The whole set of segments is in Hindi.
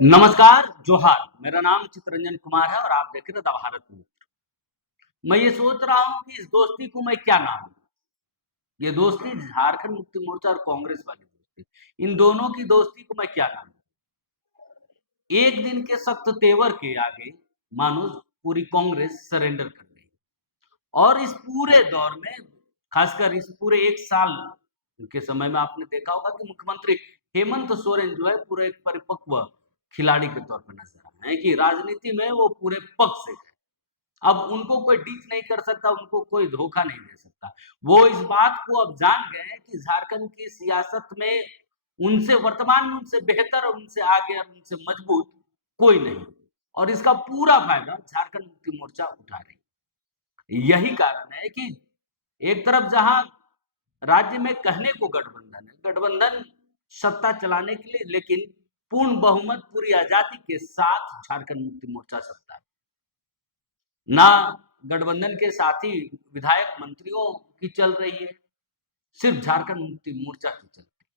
नमस्कार, जोहार। मेरा नाम चित्तरंजन कुमार है और आप देख रहे हैं द भारत मित्र। मैं ये सोच रहा हूँ कि इस दोस्ती को मैं क्या नाम दूँ? ये दोस्ती झारखंड मुक्ति मोर्चा और कांग्रेस वाली दोस्ती, इन दोनों की दोस्ती को मैं क्या नाम दूँ? एक दिन के सख्त तेवर के आगे मानो पूरी कांग्रेस सरेंडर कर गई और इस पूरे दौर में, खासकर इस पूरे 1 साल के समय में आपने देखा होगा कि मुख्यमंत्री हेमंत सोरेन जो है पूरे एक परिपक्व खिलाड़ी के तौर पर नज़र आए हैं कि राजनीति में वो पूरे पक्ष से है। अब उनको कोई डीच नहीं कर सकता, उनको कोई धोखा नहीं दे सकता। वो इस बात को अब जान गए हैं कि झारखंड की सियासत में उनसे वर्तमान में उनसे बेहतर और उनसे आगे और उनसे मजबूत कोई नहीं और इसका पूरा फायदा झारखंड मुक्ति मोर्चा उठा रही है। यही कारण है कि एक तरफ जहां राज्य में कहने को गठबंधन है, गठबंधन सत्ता चलाने के लिए, लेकिन पूर्ण बहुमत पूरी आजादी के साथ झारखंड मुक्ति मोर्चा सत्ता है। ना गठबंधन के साथी विधायक मंत्रियों की चल रही है, सिर्फ झारखंड मुक्ति मोर्चा की चल रही है।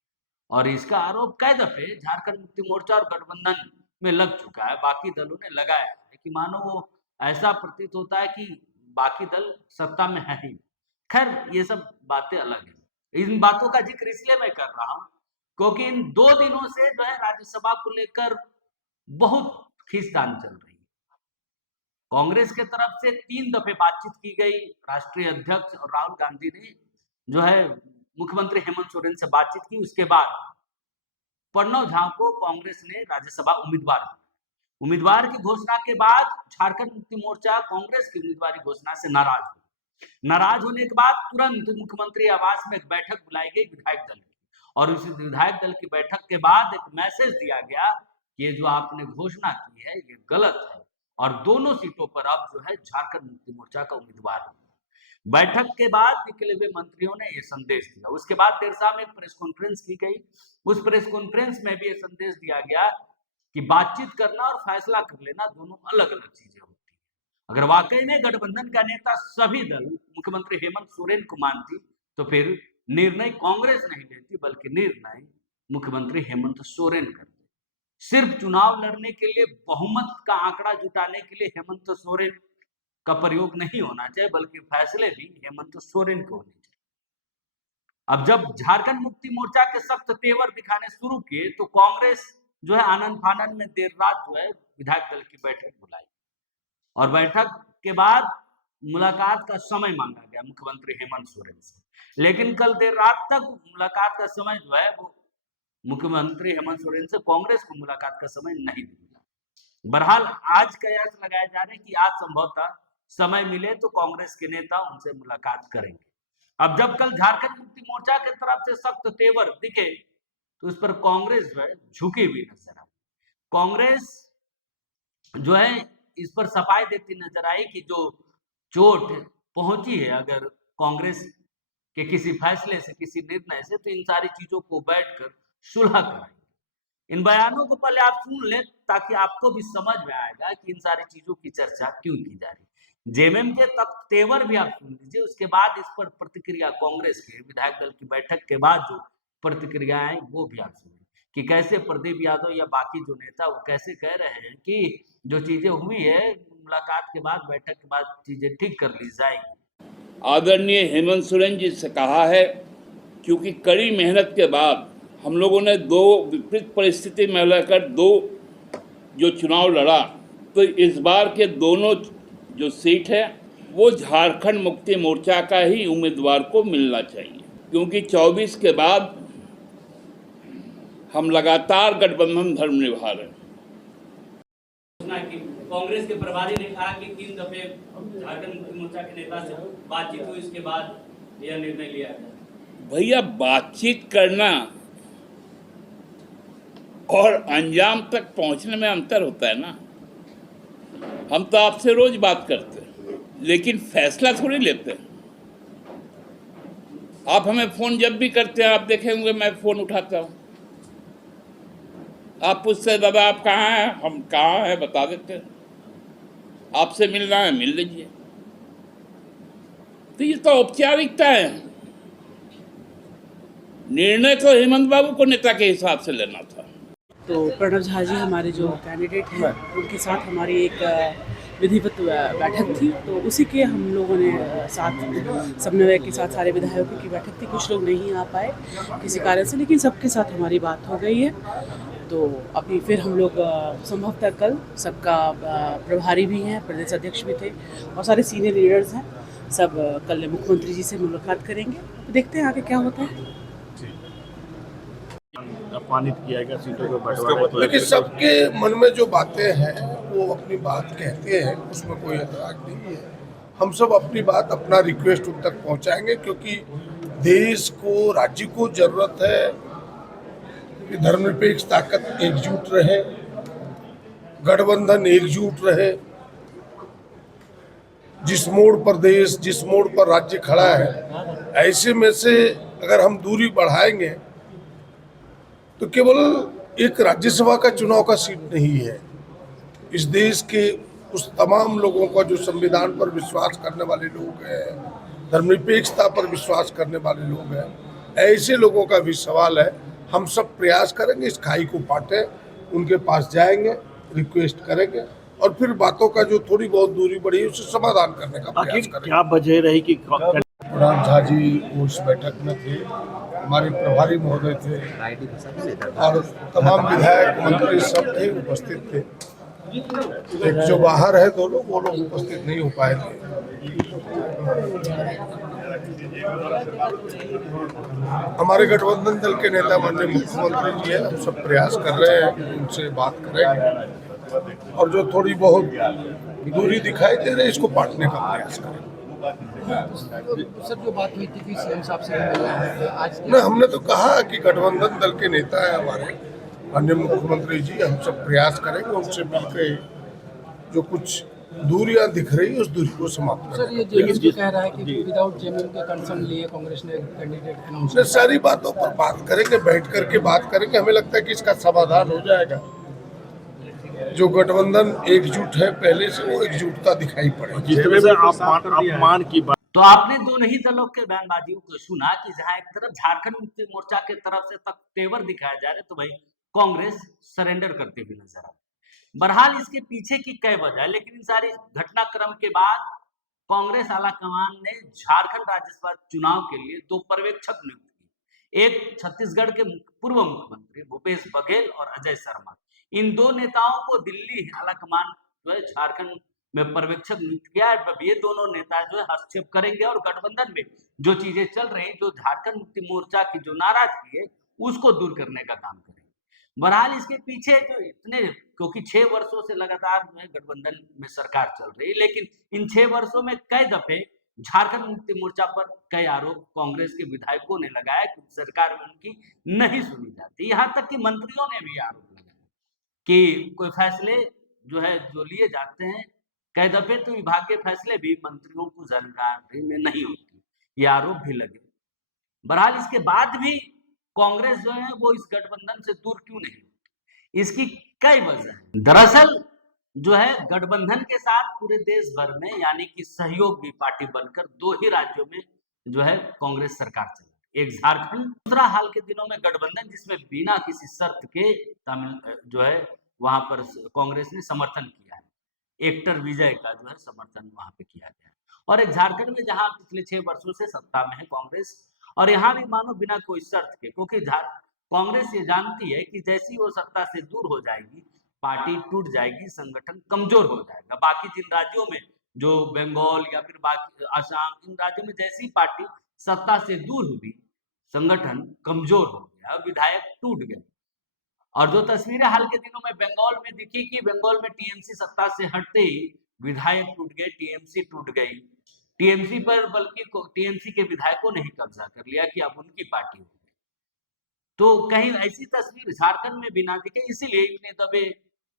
और इसका आरोप कई दफे झारखंड मुक्ति मोर्चा और गठबंधन में लग चुका है, बाकी दलों ने लगाया है कि मानो वो ऐसा प्रतीत होता है कि बाकी दल सत्ता में है ही। खैर, ये सब बातें अलग है। इन बातों का जिक्र इसलिए मैं कर रहा हूं क्योंकि इन 2 दिनों से जो है राज्यसभा को लेकर बहुत खींचतान चल रही है। कांग्रेस के तरफ से 3 दफे बातचीत की गई। राष्ट्रीय अध्यक्ष और राहुल गांधी ने जो है मुख्यमंत्री हेमंत सोरेन से बातचीत की। उसके बाद प्रणव झा को कांग्रेस ने राज्यसभा उम्मीदवार की घोषणा के बाद झारखंड मुक्ति मोर्चा कांग्रेस की उम्मीदवारी घोषणा से नाराज होने के बाद तुरंत मुख्यमंत्री आवास में एक बैठक बुलाई गई विधायक दल की और उस विधायक दल की बैठक के बाद एक मैसेज दिया गया कि ये जो आपने घोषणा की है ये गलत है और दोनों सीटों पर अब जो है झारखंड मुक्ति मोर्चा का उम्मीदवार होगा। बैठक के बाद निकले हुए मंत्रियों ने ये संदेश दिया। उसके बाद देर शाम एक प्रेस कॉन्फ्रेंस की गई। उस प्रेस कॉन्फ्रेंस में भी ये संदेश दिया गया कि बातचीत करना और फैसला कर लेना दोनों अलग अलग चीजें होती है। अगर वाकई में गठबंधन का नेता सभी दल मुख्यमंत्री हेमंत सोरेन को मानती तो फिर निर्णय कांग्रेस नहीं लेती बल्कि निर्णय मुख्यमंत्री हेमंत सोरेन करते। सिर्फ चुनाव लड़ने के लिए बहुमत का आंकड़ा जुटाने के लिए हेमंत सोरेन का प्रयोग नहीं होना चाहिए बल्कि फैसले भी हेमंत सोरेन के होने चाहिए। अब जब झारखंड मुक्ति मोर्चा के सख्त तेवर दिखाने शुरू किए तो कांग्रेस जो है आनंद फानंद में देर रात जो है विधायक दल की बैठक बुलाई और बैठक के बाद मुलाकात का समय मांगा गया मुख्यमंत्री हेमंत सोरेन से। लेकिन कल देर रात तक मुलाकात का समय जो है वो मुख्यमंत्री हेमंत सोरेन से कांग्रेस को मुलाकात का समय नहीं मिला। बहरहाल आज कयास लगाए जा रहे हैं कि आज संभवतः समय मिले तो कांग्रेस के नेता उनसे मुलाकात करेंगे। अब जब कल झारखंड मुक्ति मोर्चा की तरफ से सख्त तेवर दिखे तो उस पर कांग्रेस जो है झुकी हुई नजर आई। कांग्रेस जो है इस पर सफाई देती नजर आई कि जो चोट पहुंची है अगर कांग्रेस के किसी फैसले से, किसी निर्णय से, तो इन सारी चीजों को बैठकर सुलह कराएंगे। इन बयानों को पहले आप सुन लें ताकि आपको भी समझ में आएगा कि इन सारी चीजों की चर्चा क्यों की जा रही है। जेएमएम के तक तेवर भी आप सुन लीजिए। उसके बाद इस पर प्रतिक्रिया कांग्रेस के विधायक दल की बैठक के बाद जो प्रतिक्रियाएं वो भी आप सुनिए कि कैसे प्रदीप यादव या बाकी जो नेता वो कैसे कह रहे हैं कि जो चीजें हुई है मुलाकात के बाद, बैठक के बाद चीजें ठीक कर ली जाएंगी। आदरणीय हेमंत सोरेन जी से कहा है, क्योंकि कड़ी मेहनत के बाद हम लोगों ने 2 विपरीत परिस्थिति में रहकर 2 जो चुनाव लड़ा, तो इस बार के दोनों जो सीट है वो झारखंड मुक्ति मोर्चा का ही उम्मीदवार को मिलना चाहिए, क्योंकि 24 के बाद हम लगातार गठबंधन धर्म निभा रहे हैं। कांग्रेस के प्रभारी ने कहा कि 3 दफे झारखंड मुक्ति मोर्चा के नेता से बातचीत हुई, इसके बाद यह निर्णय लिया गया। भैया, बातचीत करना और अंजाम तक पहुंचने में अंतर होता है ना। हम तो आपसे रोज बात करते हैं लेकिन फैसला थोड़ी लेते हैं। आप हमें फोन जब भी करते हैं आप देखेंगे मैं फोन उठाता हूं। आप पूछते हैं दादा आप कहाँ हैं, हम कहाँ हैं बता देते हैं। आपसे मिलना है मिल लीजिए। तो ये तो औपचारिकता है। निर्णय तो हेमंत बाबू को नेता के हिसाब से लेना था। तो प्रणव झा जी हमारे जो कैंडिडेट हैं उनके साथ हमारी एक विधिवत बैठक थी, तो उसी के हम लोगों ने साथ समन्वय के साथ सारे विधायकों की बैठक थी। कुछ लोग नहीं आ पाए किसी कारण से, लेकिन सबके साथ हमारी बात हो गई है। तो अभी फिर हम लोग संभवतः कल सबका प्रभारी भी हैं, प्रदेश अध्यक्ष भी थे और सारे सीनियर लीडर्स हैं, सब कल मुख्यमंत्री जी से मुलाकात करेंगे। तो देखते हैं आगे क्या होता है। अपमानित किया गया, सीटों को बंटवारा। लेकिन सबके मन में जो बातें हैं वो अपनी बात कहते हैं, उसमें कोई एतराज नहीं है। हम सब अपनी बात, अपना रिक्वेस्ट उन तक पहुंचाएंगे, क्योंकि देश को, राज्य को जरूरत है कि धर्मनिरपेक्ष ताकत एकजुट रहे, गठबंधन एकजुट रहे। जिस मोड़ पर देश, जिस मोड़ पर राज्य खड़ा है, ऐसे में से अगर हम दूरी बढ़ाएंगे तो केवल एक राज्यसभा का चुनाव का सीट नहीं है। इस देश के उस तमाम लोगों का जो संविधान पर विश्वास करने वाले लोग हैं, धर्मनिरपेक्षता पर विश्वास करने वाले लोग हैं, ऐसे लोगों का भी सवाल है। हम सब प्रयास करेंगे, इस खाई को पाटे, उनके पास जाएंगे, रिक्वेस्ट करेंगे और फिर बातों का जो थोड़ी बहुत दूरी बढ़ी है उसे समाधान करने का प्रयास करेंगे। क्या वजह रही कि प्रणव झा जी उस बैठक में थे, हमारे प्रभारी महोदय थे और तमाम विधायक, मंत्री सब थे, उपस्थित थे। एक जो बाहर है दो लोग, वो लोग उपस्थित नहीं हो पाए थे। हमारे गठबंधन दल के नेता माननीय मुख्यमंत्री जी हैं, हम सब प्रयास कर रहे हैं कि उनसे बात करेंगे और जो थोड़ी बहुत दूरी दिखाई दे रही है इसको पाटने का प्रयास करेंगे। सर, जो बात हुई थी कि सीएम साहब से मिलना है आज न, हमने तो कहा कि गठबंधन दल के नेता है हमारे माननीय मुख्यमंत्री जी, हम सब प्रयास करेंगे उनसे मिलकर जो कुछ दूरियां दिख रही है उस दूरी को समाप्त सर, करें। ये जेएमएम जो कह रहा है कि विदाउट जेएमएम के कंसर्न लिए कांग्रेस ने कैंडिडेट अनाउंस उसने सारी बातों पर बात करेंगे, बैठ करके बात करेंगे। हमें लगता है कि इसका समाधान हो जाएगा। जो गठबंधन एकजुट है पहले से, वो एकजुटता दिखाई पड़ेगी। जिस तरह से अपमान की बात, तो आपने दोनों ही दलों के बयानबाजियों को सुना कि जहां एक तरफ झारखंड मुक्ति मोर्चा के तरफ से तक तेवर दिखाया जा रहा है, तो वही कांग्रेस सरेंडर करते हुए नजर आ रही है। बहरहाल इसके पीछे की कई वजह है, लेकिन इन सारी घटनाक्रम के बाद कांग्रेस आलाकमान ने झारखंड राज्यसभा चुनाव के लिए दो पर्यवेक्षक नियुक्त किए। एक छत्तीसगढ़ के पूर्व मुख्यमंत्री भूपेश बघेल और अजय शर्मा। इन दो नेताओं को दिल्ली आलाकमान जो है झारखंड में पर्यवेक्षक नियुक्त किया है। अब ये दोनों नेता जो है हस्तक्षेप करेंगे और गठबंधन में जो चीजें चल रही, जो झारखंड मुक्ति मोर्चा की जो नाराजगी है उसको दूर करने का काम करेंगे। बहरहाल इसके पीछे जो इतने, क्योंकि 6 वर्षों से लगातार जो है गठबंधन में सरकार चल रही है, लेकिन इन 6 वर्षों में कई दफे झारखंड मुक्ति मोर्चा पर कई आरोप कांग्रेस के विधायकों ने लगाया कि सरकार में उनकी नहीं सुनी जाती। यहाँ तक कि मंत्रियों ने भी आरोप लगाया कि कोई फैसले जो है जो लिए जाते हैं, कई दफे तो विभाग के फैसले भी मंत्रियों को जानकारी में नहीं होती, ये आरोप भी लगे। बहरहाल इसके बाद भी कांग्रेस जो है वो इस गठबंधन से दूर क्यों नहीं होती, इसकी कई वजह है। दरअसल जो है गठबंधन के साथ पूरे देश भर में यानी कि सहयोगी पार्टी बनकर दो ही राज्यों में जो है कांग्रेस सरकार चल रही है, एक झारखंड, दूसरा हाल के दिनों में गठबंधन जिसमें बिना किसी शर्त के तमिल जो है वहां पर कांग्रेस ने समर्थन किया है, एक्टर विजय का जो है समर्थन वहां पे किया गया है। और एक झारखंड में जहां पिछले 6 वर्षों से सत्ता में है कांग्रेस, और यहाँ भी मानो बिना कोई शर्त के, क्योंकि कांग्रेस ये जानती है कि जैसी वो सत्ता से दूर हो जाएगी पार्टी टूट जाएगी, संगठन कमजोर हो जाएगा। बाकी जिन राज्यों में जो बंगाल या फिर बाकी असम, इन राज्यों में जैसी पार्टी सत्ता से दूर हुई, संगठन कमजोर हो गया, विधायक टूट गए। और जो तस्वीरें हाल के दिनों में बंगाल में दिखी कि बंगाल में टीएमसी सत्ता से हटते ही विधायक टूट गए, टीएमसी टूट गई, टीएमसी पर बल्कि टीएमसी के विधायकों ने ही कब्जा कर लिया कि अब उनकी पार्टी हो गई। तो कहीं ऐसी तस्वीर झारखंड में भी ना दिखे, इसीलिए इतने दबे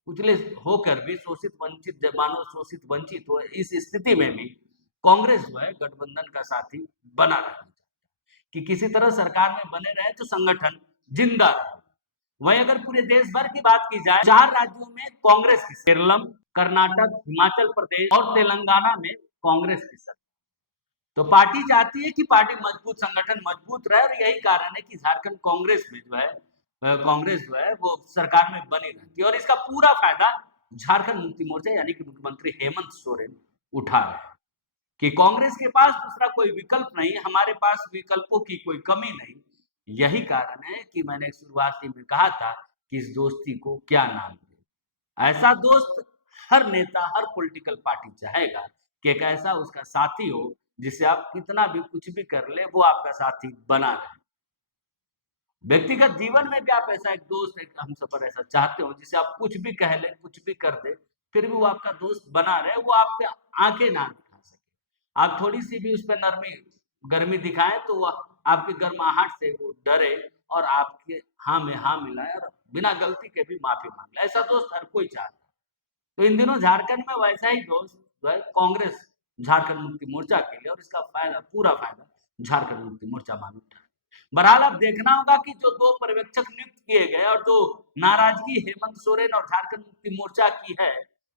उछले होकर भी शोषित वंचित मानो शोषित वंचित हो, इस स्थिति में भी कांग्रेस जो है गठबंधन का साथी बना रहना चाहता है कि किसी तरह सरकार में बने रहे तो संगठन जिंदा रहे। वहीं अगर पूरे देश भर की बात की जाए, 4 राज्यों में कांग्रेस की, केरलम, कर्नाटक, हिमाचल प्रदेश और तेलंगाना में कांग्रेस की सरकार। तो पार्टी चाहती है कि पार्टी मजबूत, संगठन मजबूत रहे, और यही कारण है कि झारखंड कांग्रेस में जो है कांग्रेस जो है वो सरकार में बनी रहती है, और इसका पूरा फायदा झारखंड मुक्ति मोर्चा यानी कि मुख्यमंत्री हेमंत सोरेन उठा रहे हैं कि कांग्रेस के पास दूसरा कोई विकल्प नहीं, हमारे पास विकल्पों की कोई कमी नहीं। यही कारण है कि मैंने शुरुआती में कहा था कि इस दोस्ती को क्या नाम दें। ऐसा दोस्त हर नेता, हर पॉलिटिकल पार्टी चाहेगा कि एक ऐसा उसका साथी हो जिससे आप कितना भी कुछ भी कर ले वो आपका साथी बना रहे। व्यक्तिगत जीवन में भी आप ऐसा एक दोस्त, एक हम सफर ऐसा चाहते हो जिसे आप कुछ भी कह ले, कुछ भी कर दे, फिर भी वो आपका दोस्त बना रहे, वो आपके आंखें ना दिखा सके। आप थोड़ी सी भी उस पर नरमी गर्मी दिखाएं तो वो आपकी गर्माहट से वो डरे और आपके हाँ में हाँ मिलाए और बिना गलती के भी माफी मांग ले। ऐसा दोस्त हर कोई चाहता है। तो इन दिनों झारखंड में वैसा ही दोस्त जो है कांग्रेस झारखंड मुक्ति मोर्चा के लिए, और इसका फायदा, पूरा फायदा झारखंड मुक्ति मोर्चा मान उठा है। बहरहाल अब देखना होगा कि जो 2 पर्यवेक्षक नियुक्त किए गए और जो नाराजगी हेमंत सोरेन और झारखंड मुक्ति मोर्चा की है,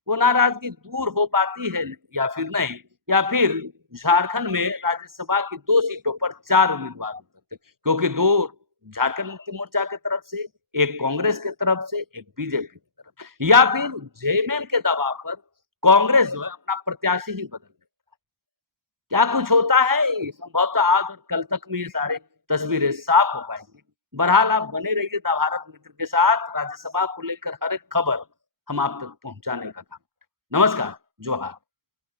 वो नाराजगी दूर हो पाती है या फिर नहीं, या फिर झारखंड में राज्यसभा की 2 सीटों पर 4 उम्मीदवार उतरते, क्योंकि 2 झारखंड मुक्ति मोर्चा की तरफ से, एक कांग्रेस की तरफ से, एक बीजेपी की तरफ, या फिर जेएमएम के दबाव पर कांग्रेस जो है अपना प्रत्याशी ही बदल देता है। क्या कुछ होता है, संभवतः आज और कल तक में ये सारे तस्वीरें साफ हो पाएंगी। बहरहाल आप बने रहिए द भारत मित्र के साथ। राज्यसभा को लेकर हर एक खबर हम आप तक पहुंचाने का काम करें। नमस्कार, जोहार।